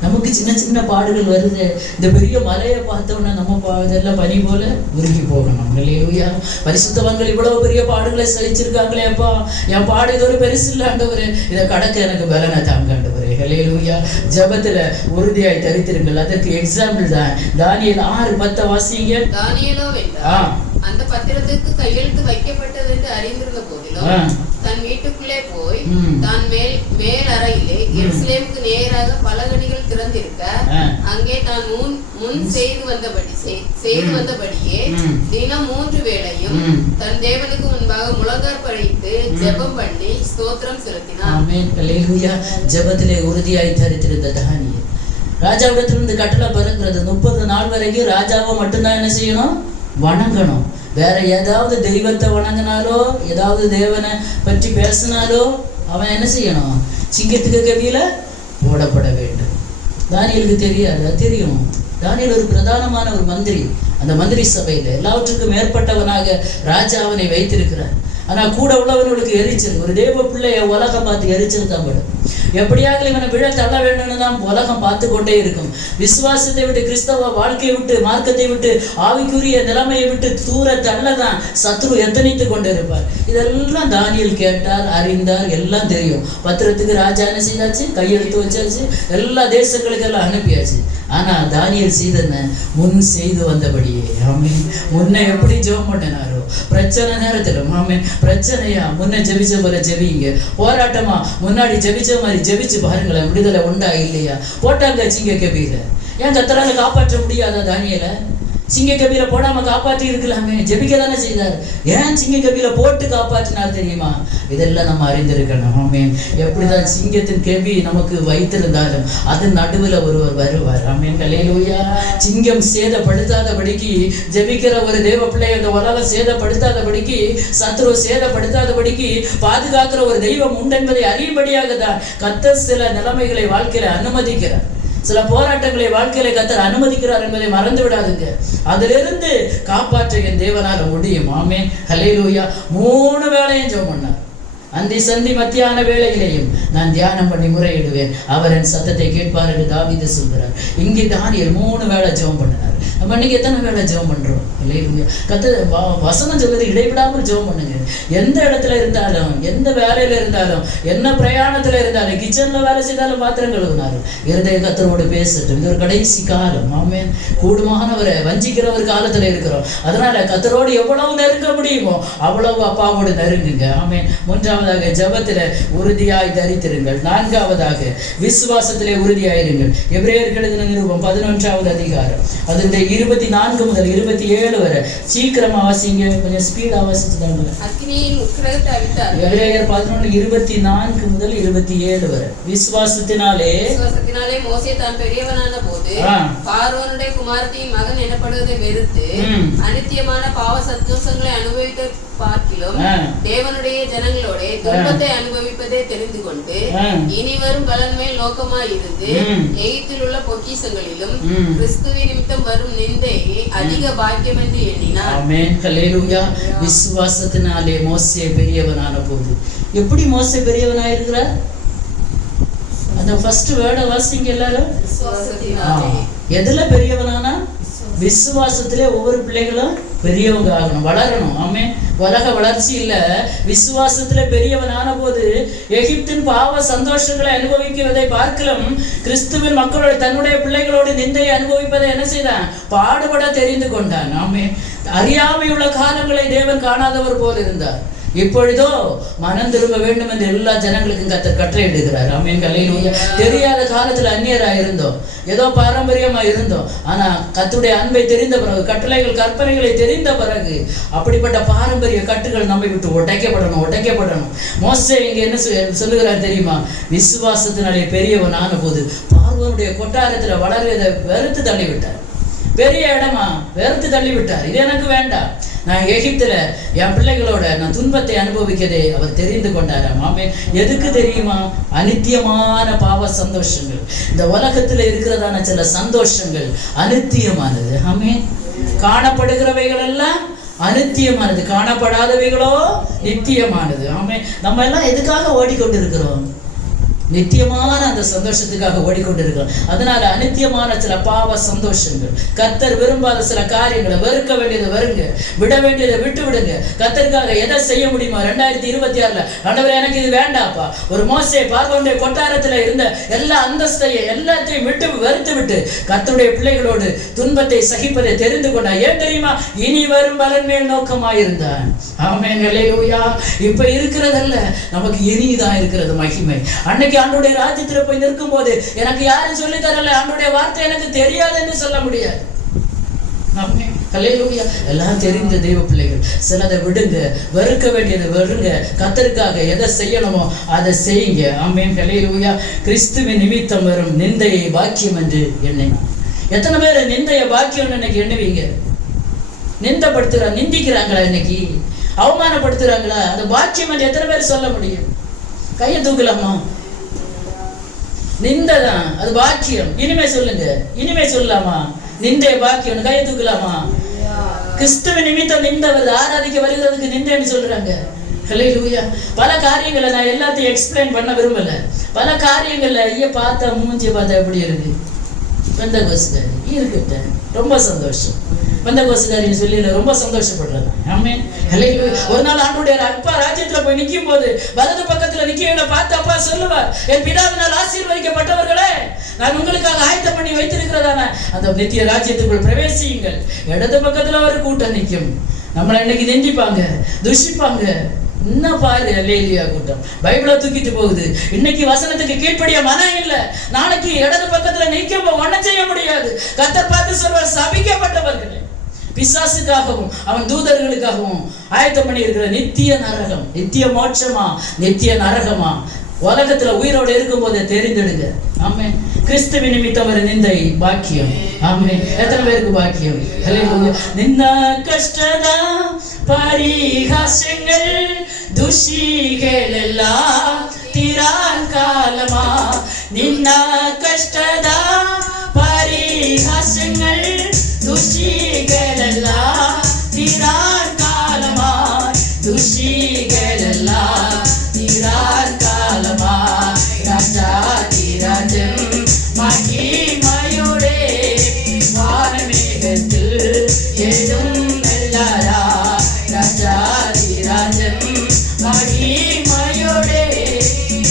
நமக்கு சின்ன சின்ன பாடுகள் வருது. இந்த பெரிய மலையை பார்த்தோன்னா நம்ம இதெல்லாம் பனி போல உருகி போகணும். ஹல்லேலூயா. பரிசுத்தவான்கள் இவ்வளவு பெரிய பாடுகளை சகிச்சிருக்காங்களே, அப்பா என் பாடு இது ஒரு பெருசு இல்லை ஆண்டவரே, இதை கடக்க எனக்கு பலனை தாங்க ஆண்டவரே. ஹல்லேலூயா. ஜெபத்துல உறுதியாய் தரித்திருங்கள். அதற்கு எக்ஸாம்பிள் தான் தானியேல் 6:10 வாசிங்க. தானியேலோ வென்றார். அந்த பத்திரத்துக்கு கையெழுத்து வைக்கப்பட்டது என்று அறிந்திருந்த போதிலும் தன் வீட்டுக்குள்ளே போய் தான் மேல் அறையிலே எருசலேமுக்கு நேராக பலகணிகள் திறந்திருக்க அங்கே தான் முன் செய்து வந்தபடியே தினம் 3 வேளையும் தன் தேவனுக்கு முன்பாக முழங்கார் படித்து ஜெபம் பண்ணி ஸ்தோத்திரம் செலுத்தினார். ஆமென், ஹல்லேலூயா. ஜெபத்திலே உறுதியாய் தரித்திருந்த தானியேல் ராஜாவிடத்திலிருந்து கட்டளை பிறக்கிறது. 30 நாள் வரைக்கும் ராஜாவை மட்டும்தான் என்ன செய்யணும்? வணங்கணும். வேற ஏதாவது தெய்வத்தை வணங்கினாலோ ஏதாவது தேவனை பற்றி பேசினாலோ அவன் என்ன செய்யணும்? சிங்கத்துக்கு கவியில போடப்பட வேண்டும். தானியேலுக்கு தெரியாது, தெரியும். தானியேல் ஒரு பிரதானமான ஒரு மந்திரி. அந்த மந்திரி சபையில எல்லாவற்றுக்கும் மேற்பட்டவனாக ராஜா அவனை வைத்திருக்கிறார். ஆனா கூட உள்ளவர்களுக்கு எரிச்சல். ஒரு தேவ பிள்ளைய உலகம் பார்த்து எரிச்சல் தான் படும். எப்படியாவது இவனை விழ தள்ள வேண்டும்னு தான் உலகம் பார்த்து கொண்டே இருக்கும். விசுவாசத்தை விட்டு, கிறிஸ்தவ வாழ்க்கையை விட்டு, மார்க்கத்தை விட்டு, ஆவிக்குரிய நிலைமையை விட்டு தூர தள்ளதான் சத்ரு எத்தனைத்து கொண்டு இருப்பார். இதெல்லாம் தானியேல் கேட்டார், அறிந்தார், எல்லாம் தெரியும். பத்திரத்துக்கு ராஜா என்ன செய்தாச்சு? கையெழுத்து வச்சாச்சு, எல்லா தேசங்களுக்கெல்லாம் அனுப்பியாச்சு. ஆனா தானியேல் செய்தன முன் செய்து வந்தபடியே. ஆமென். முன்ன எப்படி ஜெபம் பண்ணினாரோ பிரச்சனை நேரத்துல, ஆமென், பிரச்சனையா முன்ன ஜெபிச்ச போல ஜெபிங்க. போராட்டமா முன்னாடி ஜெபிச்ச மாதிரி ஜெபிச்சு பாருங்களேன். விடுதலை உண்டா இல்லையா? போட்டாங்க சிங்க கபீர. ஏன் கத்தரால காப்பாற்ற முடியாதா தானியேலை? சிங்க கபீர போடாம காப்பாற்றி இருக்கலாமே. ஜெபிக்க தானே செய்தார். ஏன் சிங்க கபீர போட்டு காப்பாற்றினார் தெரியுமா? இதெல்லாம் நம்ம அறிந்திருக்கணும். ஆமென். எப்படிதான் சிங்கத்தின் கபி நமக்கு வைத்திருந்தாலும் அதன் நடுவில் ஒருவர் வருவார். ஆமென், ஹல்லேலூயா. சிங்கம் சேதப்படுத்தாதபடிக்கு ஜெபிக்கிற ஒரு தேவ பிள்ளை அந்த உலகம் சேதப்படுத்தாதபடிக்கு, சத்ரு சேதப்படுத்தாதபடிக்கு பாதுகாக்கிற ஒரு தெய்வம் உண்டு என்பதை அறியும்படியாக தான் கர்த்தர் சில நிலைமைகளை வாழ்க்கையில அனுமதிக்கிறார். சில போராட்டங்களை வாழ்க்கையில கர்த்தர் அனுமதிக்கிறார் என்பதை மறந்து விடாதுங்க. அதிலிருந்து காப்பாற்ற என் தேவனால முடியும். ஆமென், ஹல்லேலூயா. 3 வேளையும் ஜெபம் பண்ணார். அந்தி சந்தி மத்தியான வேளையிலையும் நான் தியானம் பண்ணி முறையிடுவேன், அவர் என் சத்தத்தை கேட்பார் என்று தாவீது சொல்கிறார். இங்கே தானியேல் 3 வேளை ஜெபம் பண்ணினார். நம்ம இன்னைக்கு எத்தனை வேளை ஜெபம் பண்றோம்? ஹல்லேலூயா. கர்த்தர் வசனம் சொல்லுது, இடைவிடாமல் ஜெபம் பண்ணுங்க. எந்த இடத்துல இருந்தாலும், எந்த வேலையில இருந்தாலும், என்ன பிரயாணத்துல இருந்தாலும், கிச்சன்ல வேலை செய்தாலும், பாத்திரம் கழுவினாலும் இருதய கர்த்தரோடு பேசட்டும். இது ஒரு கடைசி காலம். ஆமென். கூடுமானவரை வஞ்சிக்கிற ஒரு காலத்துல இருக்கிறோம். அதனால கர்த்தரோடு எவ்வளவு நெருங்க முடியுமோ அவ்வளவு அப்பாவோடு நெருங்குங்க. ஆமென். 3வது ஜெபத்திலே உறுதியாய் தரித்திருங்கள். 4வது விசுவாசத்திலே உறுதியாயிருங்கள். எபிரேயருக்கு எழுதின நிருபம் 11வது அதிகாரம் அதனுடைய 24 முதல் 27 வரை. சீக்கிரமா வாசிங்க, கொஞ்சம் ஸ்பீடா வாசிச்சுதாங்க. எபிரேயர் 11:24 முதல் 27 வரை. விசுவாசத்தினாலே மோசே தான் பெரியவனான போது பார்வோனுடைய குமாரத்தின் மகன் எனப்படுவதை வெறுத்து அநித்தியமான பாவ சந்தோஷங்களை அனுபவித்த பார்க்கிலும் தேவனுடைய ஜனங்களோட துன்பத்தை அனுபவிப்பதை தெரிந்து கொண்டு இனி வரும் பலன் மேல் நோக்கமாய் இருந்து எகிப்தில் உள்ள பொக்கிஷங்களிலும் கிறிஸ்துவின் நிமித்தம் வரும் நிந்தையை அதிக பாக்கியம் என்று எண்ணினார். ஆமென், ஹல்லேலூயா. விசுவாசத்தினாலே மோசே பெரியவனான போது. எப்படி மோசே பெரியவனாயிருக்கிறார்? அந்த ஃபர்ஸ்ட் வேர்டை வாசிங்க எல்லாரும். எதுல பெரியவனானா? விசுவாசத்திலே ஒவ்வொரு பிள்ளைகளும் பெரியவங்க ஆகணும், வளரணும். ஆமென். உலக வளர்ச்சி இல்ல, விசுவாசத்துல பெரியவனான போது எகிப்தின் பாவ சந்தோஷங்களை அனுபவிக்குவதை பார்க்கலாம் கிறிஸ்துவின் மக்களோட தன்னுடைய பிள்ளைகளோடு நிந்தையை அனுபவிப்பதை என்ன செய்தான்? பாடுபட தெரிந்து கொண்டான். ஆமென். அறியாமையுள்ள காலங்களை தேவன் காணாதவர் போல் இருந்தார். இப்பொழுதோ மனம் திரும்ப வேண்டும் என்று எல்லா ஜனங்களுக்கும் கர்த்தர் கட்டளையிடுகிறார். ஆமென், ஹல்லேலூயா. தெரியாத காலத்துல அந்நியரா இருந்தோம், ஏதோ பாரம்பரியமா இருந்தோம். ஆனா கர்த்தருடைய அன்பை தெரிந்த பிறகு, கட்டளைகள் கற்பனைகளை தெரிந்த பிறகு அப்படிப்பட்ட பாரம்பரிய கட்டுகள் நம்மை விட்டு உடைக்கப்படணும். மோசே இங்க என்ன சொல்லுகிறார் தெரியுமா? விசுவாசத்தினாலே பெரியவன் ஆன போது பார்வோனுடைய கொட்டாரத்துல வளர்வதை வெறுத்து தள்ளிவிட்டார். பெரிய இடமா வெறுத்து தள்ளிவிட்டார். இது எனக்கு வேண்டாம். நான் எகிப்துல என் பிள்ளைகளோட நான் துன்பத்தை அனுபவிக்கதே அவர் தெரிந்து கொண்டாராம். ஆமென். எதுக்கு தெரியுமா? அநித்தியமான பாவ சந்தோஷங்கள், இந்த உலகத்துல இருக்கிறதான சில சந்தோஷங்கள் அநித்தியமானது. ஆமென். காணப்படுகிறவைகள் எல்லாம் அநித்தியமானது, காணப்படாதவைகளோ நித்தியமானது. ஆமென். நம்ம எல்லாம் எதுக்காக ஓடிக்கொண்டிருக்கிறோம்? நித்தியமான அந்த சந்தோஷத்துக்காக ஓடிக்கொண்டிருக்கிறோம். அதனால அநித்தியமான சில பாவ சந்தோஷங்கள், கர்த்தர் விரும்பாத சில காரியங்களை, வெறுக்க வேண்டியதை வெறுங்க, விட வேண்டியதை விட்டு விடுங்க. கர்த்தருக்காக எதை செய்ய முடியுமா? 2026 ஆண்டவரே எனக்கு இது வேண்டாப்பா. ஒரு மோசே பார்வோனுடைய கொட்டாரத்துல இருந்த எல்லா அந்தஸ்தையும் எல்லாத்தையும் விட்டு வெறுத்து விட்டு கர்த்தருடைய பிள்ளைகளோடு துன்பத்தை சகிப்பதை தெரிந்து கொண்டான். ஏன் தெரியுமா? இனி வரும் பலன் மேல் நோக்கமாயிருந்தான். ஆமென். ஹல்லேலூயா. இப்ப இருக்கிறதல்ல, நமக்கு இனிதான் இருக்கிறது மகிமை. அன்னைக்கு ஆண்டவருடைய ராஜ்யத்துல போய் நிற்கும் போது எனக்கு யாரும் சொல்லி தரல, ஆண்டவருடைய வார்த்தை எனக்கு தெரியாது என்று சொல்ல முடியாது. ஆமென். ஹல்லேலூயா. எல்லாம் தெரிந்த தெய்வ பிள்ளைகள். சிலதை விடுங்க, வெறுக்க வேண்டியதை வெறுங்க, கர்த்தருக்காக எதை செய்யணுமோ அதை செய்யுங்க. ஆமென். ஹல்லேலூயா. கிறிஸ்துவின் நிமித்தம் வரும் நிந்தையை பாக்கியம் என்று எண்ணினார். எத்தனை பேர் நிந்தைய பாக்கியம் இன்னைக்கு எண்ணுவீங்க? நிந்திக்கிறாங்களா? இன்னைக்கு அவமானப்படுத்துறாங்களா? அது பாக்கியம் என்று எத்தனை பேர் சொல்ல முடியும்? கையை தூக்கலாமா? நிந்தைதான் அது பாக்கியம். இனிமே சொல்லுங்க, இனிமே சொல்லலாமா? நிந்தை பாக்கியம். கையை தூக்கலாமா? கிறிஸ்துவ நிமித்தம் நிந்தை வருது, ஆராதிக்க வருகிறதுக்கு நிந்தைன்னு சொல்றாங்க. ஹல்லேலூயா. பல காரியங்களை நான் எல்லாத்தையும் எக்ஸ்பிளைன் பண்ண விரும்பல. பல காரியங்கள்ல ஐயா பார்த்தா மூஞ்சி பார்த்தா எப்படி இருக்கு? பெந்தகோஸ்காரி இருக்கட்டும், ரொம்ப சந்தோஷம். பெந்தகோஸ்காரின்னு சொல்லி ரொம்ப சந்தோஷப்படுறது. ஆமென். ஹல்லேலூயா. ஒரு நாள் ஆண்டவருடைய அப்பா ராஜ்யத்துல போய் நிற்கும் போது வலது பக்கத்துல நிக்கிறவங்களை பார்த்து அப்பா சொல்லுவார், என் பிதாவினால் ஆசீர்வதிக்கப்பட்டவர்களே, நான் உங்களுக்காக ஆயத்தம் பண்ணி வைத்திருக்கிறதான அந்த நித்திய ராஜ்யத்துக்குள் பிரவேசியுங்கள். இடது பக்கத்துல ஒரு கூட்டம் நிற்கும், நம்மளை இன்னைக்கு நிந்திப்பாங்க, துஷிப்பாங்க. இன்னும் பாரு அல்லேலூயா கூட்டம் பைபிளை தூக்கிட்டு போகுது. இன்னைக்கு வசனத்துக்கு கீழ்ப்படிய மனம் இல்லை, நாளைக்கு இடது பக்கத்துல நிற்கும் ஒன்னும் செய்ய முடியாது. கர்த்தர் பார்த்து சொல்வார், சபிக்கப்பட்டவர்களே, பிசாசுக்காகவும் அவன் தூதர்களுக்காகவும் ஆயத்தம் பண்ணி இருக்கிற நித்திய நரகம், நித்திய மோட்சமா நித்திய நரகமா, உலகத்துல உயிரோடு இருக்கும் போதே தெரிந்தெடுங்க. ஆமென். கிறிஸ்துவின் நிமித்தம் வர நிந்தை பாக்கியம். ஆமென். எத்தனை பேருக்கு பாக்கியம்? ஹல்லேலூயா. நிந்த கஷ்டத பரிகாசங்கள் துஷிகள் எல்லாம் தீரான் காலமா, நிந்த கஷ்டத பரிகாசங்கள் துஷிகள் எல்லாம் தீரான் காலமா, துஷிகள் எல்லாம் தீரான் காலமா, ராஜாதிராஜன் மகிமையோடே வானமேகத்தில் எழும் எல்லாரா, ராஜாதிராஜன் மகிமையோடே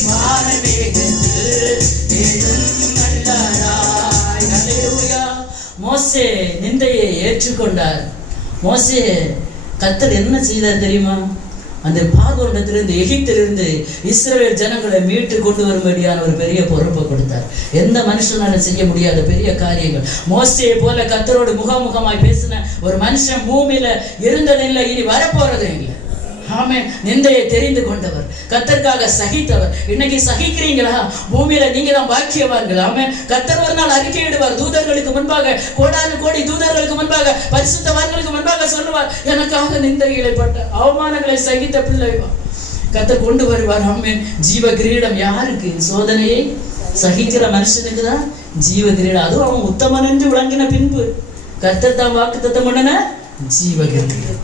வானமேகத்தில் எழும் எல்லாரா. ஹல்லேலூயா. மோசே நிந்தையை ஏற்றுக்கொண்டார். மோசே கர்த்தர் என்ன செய்தார் தெரியுமா? அந்த பார்வோனிடத்திலிருந்து எகிப்திலிருந்து இஸ்ரவேல் ஜனங்களை மீட்டு கொண்டு வரும்படியான ஒரு பெரிய பொறுப்பை கொடுத்தார். எந்த மனுஷனால செய்ய முடியாத பெரிய காரியங்கள். மோசேயை போல கர்த்தரோடு முகமுகமாய் பேசின ஒரு மனுஷன் பூமியில இருந்ததில்லை, இனி வரப்போறதும் இல்லை. ஆமென். நிந்தையை தெரிந்து கொண்டவர், கர்த்தருக்காக சகித்தவர். இன்னைக்கு சகிக்கிறீங்களா? பூமியில நீங்க தான் பாக்கியவான்கள். ஆமென். கர்த்தர் ஒரு நாள் அறிக்கையிடுவார், தூதர்களுக்கு முன்பாக, கோடானு கோடி தூதர்களுக்கு முன்பாக, பரிசுத்தவான்களுக்கு முன்பாக சொல்லுவார், எனக்காக நிந்தைகளை பட்ட அவமானங்களை சகித்த பிள்ளைவா கர்த்தர் கொண்டு வருவார். ஆமென். ஜீவ கிரீடம் யாருக்கு? சோதனையை சகிக்கிற மனுஷனுக்கு தான் ஜீவ கிரீடம். அதுவும் அவன் உத்தமன் என்று விளங்கின பின்பு கர்த்தர் தான் வாக்குத்தத்தம் பண்ணன ஜீவ கிரீடம்.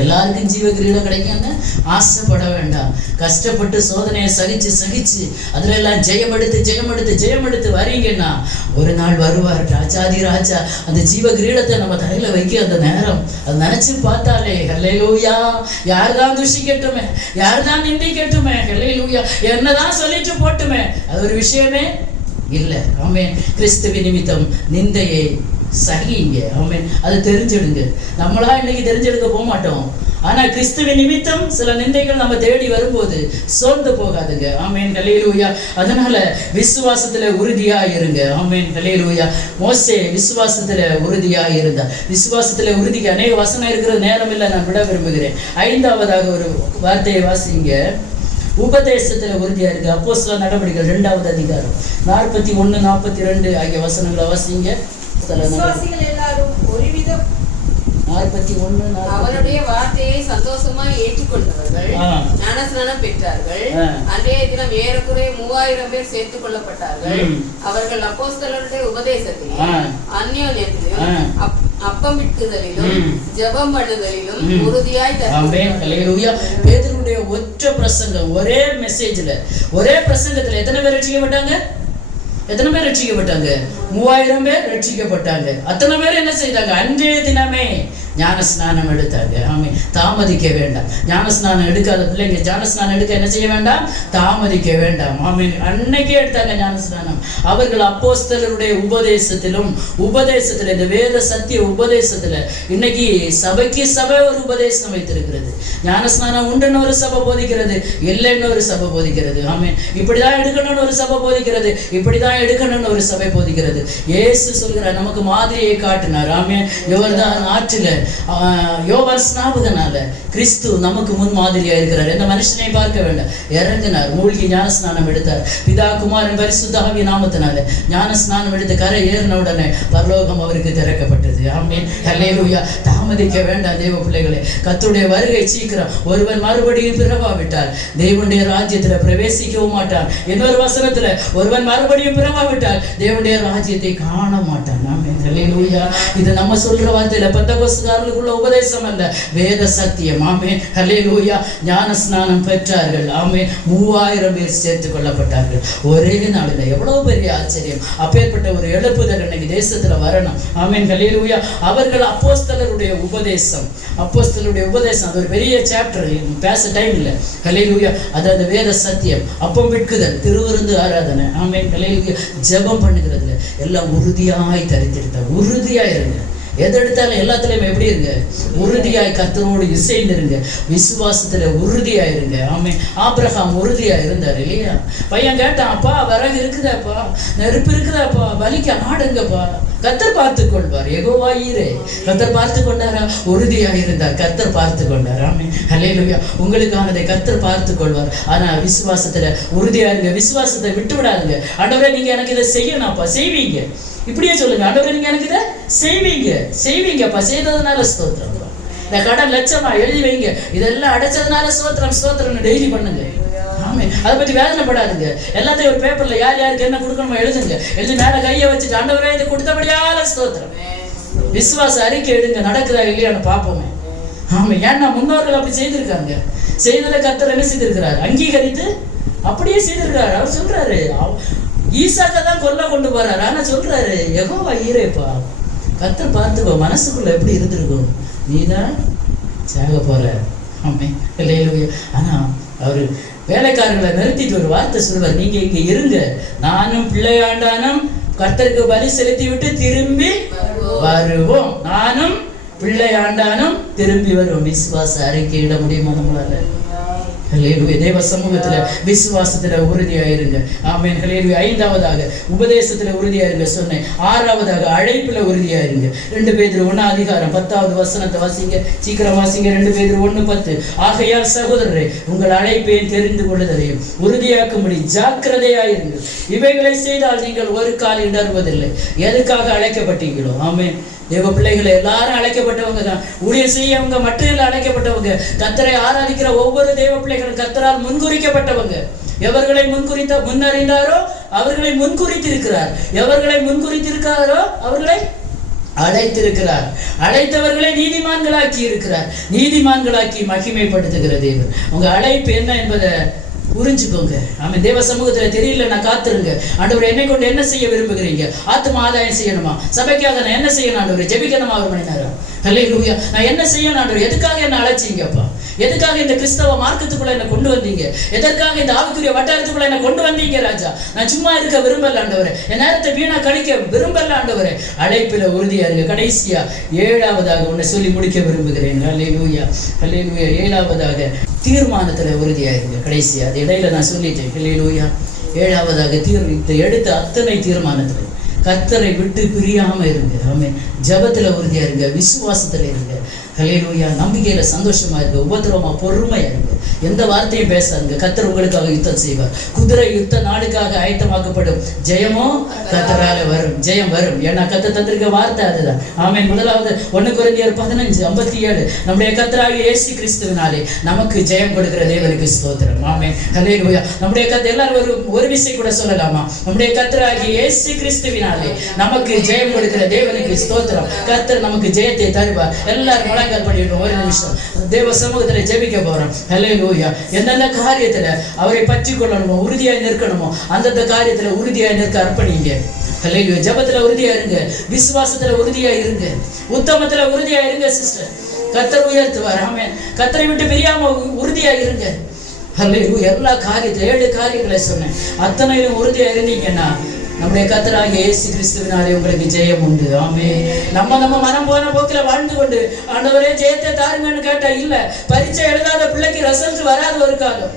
எல்லாருக்கும் ஜீவ கிரீடம் கிடைக்கும்னு ஆசைப்பட வேண்டாம். கஷ்டப்பட்டு சோதனையை சகிச்சு சகிச்சு அதுல எல்லாம் ஜெயமெடுத்து வரீங்கன்னா ஒரு நாள் வருவார் ராஜாதி ராஜா. அந்த ஜீவ கிரீடத்தை நம்ம தலையில வைக்க அந்த நேரம் அது நினைச்சு பார்த்தாலே ஹல்லேலூயா. யாருதான் துஷிக்கட்டுமே, யாருதான் நிந்திக்கட்டுமே, ஹல்லேலூயா, என்னதான் சொல்லிட்டு போட்டுமே, அது ஒரு விஷயமே இல்லை. ஆமென். கிறிஸ்துவின் நிமித்தம் நிந்தையை சகிங்க. ஆமென். அதை தெரிஞ்சிடுங்க. நம்மளா இன்னைக்கு தெரிஞ்செடுக்க போக மாட்டோம். ஆனா கிறிஸ்துவின் நிமித்தம் சில நிந்தைகள் நம்ம தேடி வரும்போது சோர்ந்து போகாதுங்க. ஆமென். ஹல்லேலூயா. அதனால விசுவாசத்துல உறுதியா இருங்க. ஆமென். ஹல்லேலூயா. மோசே விசுவாசத்துல உறுதியா இருந்தார். விசுவாசத்துல உறுதிக்கு அநேக வசனம் இருக்கிற நேரம் இல்லை, நான் விட விரும்புகிறேன். 5ஆவதாக ஒரு வார்த்தையை வாசிங்க. உபதேசத்துல உறுதியா இருக்கு. அப்போஸ்தலர் நடவடிக்கைகள் 2வது அதிகாரம் 41, 42 ஆகிய வசனங்களை வாசிங்க. விசுவாசிகள் எல்லாரும் ஒருவித 41 அவருடைய வார்த்தையை சந்தோஷமாய் ஏற்றுக்கொண்டவர்கள் ஞானஸ்நானம் பெற்றார்கள். அன்றைய தினம் ஏறக்குறைய 3000 பேர் சேர்த்துக் கொள்ளப்பட்டார்கள். அவர்கள் அப்போஸ்தலருடைய உபதேசத்திலும் அந்யோன்யத்திலும் அப்பம் விட்டுதலிலும் ஜெபம் பண்ணுதலிலும் உறுதியாய் பேதுருவுடைய ஒற்றை பிரசங்கம், ஒரே மெசேஜ்ல, ஒரே பிரசங்கத்துல எத்தனை பேர் ரட்சிக்கப்பட்டாங்க? எத்தனை பேர் ரட்சிக்கப்பட்டாங்க? 3000 பேர் ரட்சிக்கப்பட்டாங்க. அத்தனை பேர் என்ன செய்தாங்க? அன்றைய தினமே ஞானஸ்நானம் எடுத்தாங்க. ஆமே, தாமதிக்க வேண்டாம். ஞானஸ்நானம் எடுக்காத பிள்ளைங்க ஞானஸ்நானம் எடுக்க என்ன செய்ய வேண்டாம்? தாமதிக்க வேண்டாம். ஆமே, அன்னைக்கே எடுத்தாங்க ஞானஸ்நானம். அவர்கள் அப்போஸ்தலருடைய உபதேசத்திலும் இந்த வேத சத்திய உபதேசத்துல இன்னைக்கு சபைக்கு சபை ஒரு உபதேசம் வைத்திருக்கிறது. ஞானஸ்நானம் உண்டுன்னு ஒரு சபை போதிக்கிறது, இல்லைன்னு ஒரு சபை போதிக்கிறது. ஆமே, இப்படிதான் எடுக்கணும்னு ஒரு சபை போதிக்கிறது, இப்படிதான் எடுக்கணும்னு ஒரு சபை போதிக்கிறது. இயேசு சொல்கிறார், நமக்கு மாதிரியை காட்டினார். ஆமே, யோர்தான் ஆற்றில யோவான் ஸ்நாபகனால கிறிஸ்து நமக்கு முன் மாதிரியா இருக்கிறார். எந்த மனுஷனை பார்க்க வேண்டாம், இறங்கினார், மூழ்கி ஞானஸ்நானம் எடுத்தார். பிதா குமாரன் பரிசுத்த ஆவிய நாமத்தினால ஞானஸ்நானம் எடுத்து கரை ஏறின உடனே பரலோகம் அவருக்கு திறக்கப்பட்டது. ஆமென், ஹல்லேலூயா. தாமதிக்க வேண்டாம் தேவ பிள்ளைகளே, கர்த்தருடைய வருகை சீக்கிரம். ஒருவன் மறுபடியும் பிறவாவிட்டால் தேவனுடைய ராஜ்யத்துல பிரவேசிக்கவும் மாட்டான். இன்னொரு வசனத்துல, ஒருவன் மறுபடியும் பிறவாவிட்டால் தேவனுடைய ராஜ்யத்தை காண மாட்டான். ஆமென், ஹல்லேலூயா. இது நம்ம சொல்ற வார்த்தையில பெந்தகோஸ்துக்காரர்களுக்குள்ள உபதேசம் அல்ல, வேத சத்தியம். ஆமென், ஹல்லேலூயா. ஞானஸ்நானம் பெற்றார்கள். ஆமென், 3000 பேர் சேர்த்துக் கொள்ளப்பட்டார்கள் ஒரே நாளில். எவ்வளவு பெரிய ஆச்சரியம்! அப்பேற்பட்ட ஒரு எழுப்புதல் இன்னைக்கு தேசத்துல வரணும். ஆமென், ஹல்லேலூயா. அவர்கள் அப்போஸ்தலருடைய உபதேசம், அது ஒரு பெரிய சாப்டர், பேச டைம் இல்லை. ஹல்லேலூயா. அது அந்த வேத சத்தியம், அப்பம் விற்குதல், திருவிருந்து ஆராதனை. ஆமென், ஹல்லேலூயா. ஜெபம் பண்ணுகிறதுல எல்லாம் உறுதியாய் தரித்திருந்தார். உறுதியாய் இருங்க. எது எடுத்தாலும் எல்லாத்துலயுமே எப்படி இருங்க? உறுதியாய் கர்த்தரோடு இசைந்திருங்க. விசுவாசத்துல உறுதியாயிருங்க. ஆமே, ஆபிரகாம் உறுதியா இருந்தார் இல்லையா? பையன் கேட்டான், அப்பா விறகு இருக்குதாப்பா, நெருப்பு இருக்குதாப்பா, பலிக்கு ஆடுங்கப்பா, கர்த்தர் பார்த்து கொள்வார். யெகோவா ஈரே, கர்த்தர் பார்த்து கொண்டாரா? உறுதியா இருந்தார், கர்த்தர் பார்த்து கொண்டார். ஆமே, ஹல்லேலூயா. உங்களுக்கானதை கர்த்தர் பார்த்து கொள்வார். ஆனா விசுவாசத்துல உறுதியா இருங்க. விசுவாசத்தை விட்டு விடாதுங்க. ஆண்டவரே, நீங்க எனக்கு இதை செய்யணும்ப்பா, செய்வீங்க. இப்படியே சொல்லுங்க, ஆண்டவரே நீங்க எனக்கு இதை செய்வீங்கப்பா, செய்ததுனால ஸ்தோத்திரம். இந்த கடன் லட்சமா எழுதி வைங்க, இதெல்லாம் அடைச்சதுனால ஸ்தோத்திரம் டெய்லி பண்ணுங்க. ஆமே, அதை பத்தி வேதனைப்படாதுங்க. எல்லாத்தையும் ஒரு பேப்பர்ல யார் யாருக்கு என்ன கொடுக்கணுமோ எழுதுங்க. எழுதி மேல கையை வச்சுட்டு, ஆண்டவரே இது கொடுத்தபடியால ஸ்தோத்திரம். விசுவாச அறிக்கை எடுங்க, நடக்குதா இல்லையான்னு பார்ப்போமே. ஆமா, ஏன்னா முன்னோர்கள் அப்படி செய்திருக்காங்க. செய்ததை கர்த்தர் என்ன செய்திருக்கிறார்? அங்கீகரித்து அப்படியே செய்திருக்கிறார். அவர் சொல்றாரு, ஈசாக்க தான் கொண்டு போறாரு. ஆனா சொல்றாரு, யெகோவா ஈரேப்பா, கர்த்தர் பார்த்துக்கோ. மனசுக்குள்ள எப்படி இருந்திருக்கும்? நீதான் சாக போற. ஆமே, ஹல்லேலூயா. ஆனா அவரு வேலைக்காரர்களை நிறுத்திட்டு ஒரு வார்த்தை சொல்வார், நீங்க இங்க இருங்க, நானும் பிள்ளையாண்டானும் கர்த்தருக்கு பலி செலுத்தி விட்டு திரும்பி வருவோம். நானும் பிள்ளையாண்டானும் திரும்பி வருவோம். விசுவாச அறிக்கையிட முடியுமா நம்மளால? ஹல்லேலூயா. தேவ சமூகத்துல விசுவாசத்துல உறுதியாயிருங்க. ஆமென், ஹல்லேலூயா. 5வதாக உபதேசத்துல உறுதியாயிருங்க சொன்னேன். 6வதாக அழைப்புல உறுதியாயிருங்க. 2 பேதுரு 1:10 வசனத்தை வாசிங்க, சீக்கிரம் வாசிங்க. 2 பேதுரு 1:10. ஆகையால் சகோதரரே, உங்கள் அழைப்பை தெரிந்து கொள்ளுதலையும் உறுதியாக்கும்படி ஜாக்கிரதையாயிருங்கள். இவைகளை செய்தால் நீங்கள் ஒரு கால் இடறுவதில்லை. எதுக்காக அழைக்கப்பட்டீங்களோ? ஆமென், தேவ பிள்ளைகளை எல்லாரும் அழைக்கப்பட்டவங்க தான். ஊழியம் செய்யவங்க மட்டும் இல்லை, அழைக்கப்பட்டவங்க. கர்த்தரை ஆராதிக்கிற ஒவ்வொரு தேவ பிள்ளைகளும் கர்த்தரால் முன்குறிக்கப்பட்டவங்க. எவர்களை முன்னறிந்தாரோ அவர்களை முன்குறித்திருக்கிறார். எவர்களை முன்குறித்திருக்கிறாரோ அவர்களை அழைத்திருக்கிறார். அழைத்தவர்களை நீதிமான்களாக்கி இருக்கிறார். நீதிமான்களாக்கி மகிமைப்படுத்துகிற தேவன். உங்க அழைப்பு என்ன என்பதை புரிஞ்சுக்கோங்க. ஆமென். தேவ சமூகத்துல தெரியல, நான் காத்துருங்க. ஆண்டவர் என்னை கொண்டு என்ன செய்ய விரும்புகிறீங்க? ஆத்ம ஆதாயம் செய்யணுமா? சபைக்காக நான் என்ன செய்யணும் ஆண்டவர்? ஜெபிக்கணுமா 1 மணி நேரம்? ஹல்லேலூயா. நான் என்ன செய்யணும் ஆண்டவர்? எதுக்காக என்ன அழைச்சிங்கப்பா? எதுக்காக இந்த கிறிஸ்தவ மார்க்கத்துக்குள்ள என்ன கொண்டு வந்தீங்க? எதற்காக இந்த ஆவிக்குரிய வட்டாரத்துக்குள்ள என்ன கொண்டு வந்தீங்க ராஜா? நான் சும்மா இருக்க விரும்பல ஆண்டவரே, என் நேரத்தை வீணா கழிக்க விரும்பல ஆண்டவரே. அழைப்பில உறுதியா இருங்க. கடைசியா 7வதாக உன்னை சொல்லி முடிக்க விரும்புகிறேன். ஹல்லேலூயா, ஹல்லேலூயா. 7வதாக தீர்மானத்துல உறுதியா இருங்க. கடைசியா அது இடையில நான் சொல்லிட்டேன். ஹல்லேலூயா. 7வதாக எடுத்த அத்தனை தீர்மானத்துல கர்த்தரை விட்டு பிரியாம இருங்க. ஆமென். ஜெபத்துல உறுதியா இருங்க, விசுவாசத்துல இருங்க. ஹல்லேலூயா. நம்பிக்கையில சந்தோஷமா இருக்கு, உபத்திரவமா பொறுமையா இருக்கு, எந்த வார்த்தையும் பேசாதுங்க. கர்த்தர் உங்களுக்காக யுத்தம் செய்வார். குதிரை யுத்த நாடுக்காக ஆயத்தமாக்கப்படும். ஜெயமோ கர்த்தரால வரும், ஜெயம் வரும். ஏன்னா கர்த்தர் தந்திருக்க வார்த்தை அதுதான். ஆமென். முதலாவது 1 கொரிந்தியர் 15:57 நம்முடைய கர்த்தராகிய இயேசு கிறிஸ்துவினாலே நமக்கு ஜெயம் கொடுக்கிற தேவனுக்கு ஸ்தோத்திரம். ஆமென். ஹல்லேலூயா. நம்முடைய கர்த்தர் எல்லாரும் ஒரு விஷயம் கூட சொல்லலாமா? நம்முடைய கர்த்தராகிய இயேசு கிறிஸ்துவினாலே நமக்கு ஜெயம் கொடுக்கிற தேவனுக்கு ஸ்தோத்திரம். கர்த்தர் நமக்கு ஜெயத்தை தருவார். எல்லாரும் முழங்கால் பண்ணிட்டோம். ஒரு நிமிஷம் தேவ சமூகத்துல ஜெபிக்க போறோம். ஹல்லேலூயா. எந்தெந்த காரியத்துல அவரை பற்றி கொள்ளணுமோ, உறுதியாய் நிற்கணுமோ, அந்தந்த காரியத்துல உறுதியாய் நிற்க அர்ப்பணிங்க. ஹல்லேலூயா. ஜெபத்துல உறுதியா இருங்க, விசுவாசத்துல உறுதியா இருங்க, உத்தமத்துல உறுதியா இருங்க சிஸ்டர். கர்த்தர் உயர்த்துவார். ஆமென். கர்த்தரை விட்டு பிரியாம உறுதியா இருங்க. ஹல்லேலூயா. எல்லா காரியத்துல 7 காரியங்களை சொன்னேன். அத்தனையிலும் உறுதியா இருந்தீங்கன்னா நம்முடைய கர்த்தராகிய இயேசு கிறிஸ்துவினாலே உங்களுக்கு ஜெயம் உண்டு. ஆமென். நம்ம மனம் போன போக்கில வாழ்ந்து கொண்டு ஆண்டவரே ஜெயத்தை தாருங்கன்னு கேட்டா இல்ல. பரீட்சை எழுதாத பிள்ளைக்கு ரிசல்ட் வராது ஒரு காலம்.